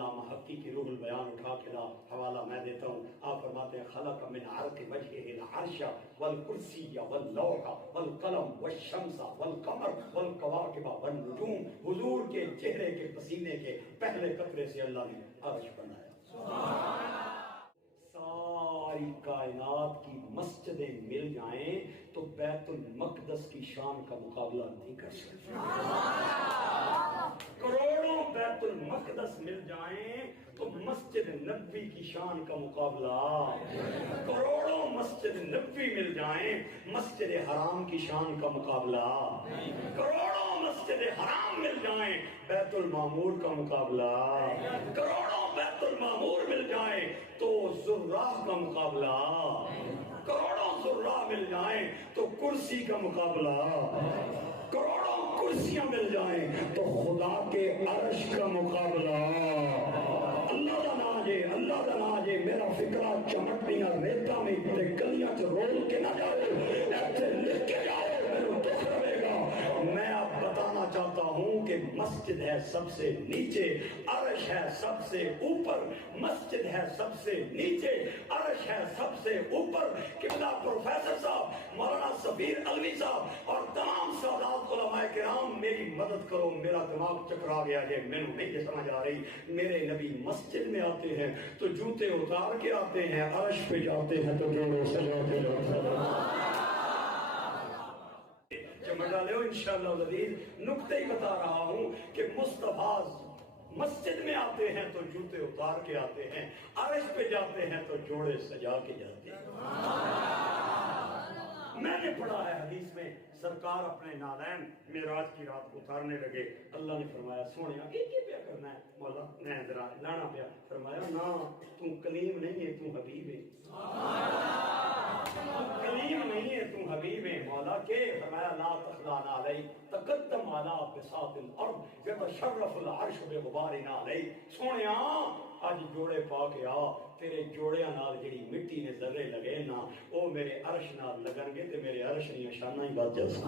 علامہ حقی کی روح البیان اٹھا کے لا، حوالہ میں دیتا ہوں، آپ فرماتے ہیں خلق من عرق وجہہ العرش والکرسی واللوح والقلم والشمس والقمر والکواکب والنجوم، حضور کے چہرے کے پسینے کے پہلے قطرے سے اللہ نے عرش بنایا۔ ساری کائنات کی مسجدیں مل جائیں تو بیت المقدس کی شان کا مقابلہ نہیں کر سکتے۔ کروڑوں بیت المقدس مل جائیں تو مسجد نبوی کی شان کا مقابلہ، کروڑوں مسجد نبوی مل جائیں مسجد حرام کی شان کا مقابلہ، کروڑوں مسجد حرام مل جائیں بیت المعمور کا مقابلہ، کروڑوں بیت المعمور مل جائیں تو زراح کا مقابلہ، کروڑوں زراح مل جائیں تو کرسی کا مقابلہ، کروڑوں کرسیاں مل جائیں تو خدا کے عرش کا مقابلہ۔ اللہ دا ناجے، اللہ دا ناجے، میرا فکرہ چمٹنیاں ریتہ میں تے گلیاں چ رول کے نہ جاؤ، ایسے لکھ کے جاؤ، میرے دکھ رہے گا۔ میں اب بتانا چاہتا ہوں کہ مسجد ہے سب سے نیچے، عرش ہے سب سے اوپر، مسجد ہے سب سے نیچے، عرش ہے سب سے اوپر۔ قبلہ پروفیسر صاحب، مولانا صبیر علوی صاحب اور تمام سادات علماء کرام، میری مدد کرو، میرا دماغ چکرا گیا ہے، میں نہیں سمجھ آ رہی۔ میرے نبی مسجد میں آتے ہیں تو جوتے اتار کے آتے ہیں، عرش پہ جاتے ہیں تو جوڑوں سجا کے جاتے ہیں۔ چمٹا لے انشاءاللہ العزیز، نکتے ہی بتا رہا ہوں کہ مصطفیٰ مسجد میں آتے ہیں تو جوتے اتار کے آتے ہیں، عرش پہ جاتے ہیں تو جوڑے سجا کے جاتے ہیں۔ میں نے پڑھا ہے حدیث میں، سرکار اپنے نالین معراج کی رات کو اتارنے لگے، اللہ نے فرمایا سونیا یہ پیا کرنا ہے؟ مولا میں ذرا لانا پیا، فرمایا نا تو کلیم نہیں ہے، تو حبیب ہے، کلیم نہیں ہے، تو حبیب ہے۔ مولا کے فرمایا لا تخلان علی تقدم علی بساط الارض یتشرف العرش بغبار علی۔ سونیا آج جوڑے پا کے آ، تیرے جوڑیاں نال جڑی مٹی نے ذرے لگے نا، او میرے عرش نال لگن گے تے میرے عرش نی شاناں ہی بچ جاسن۔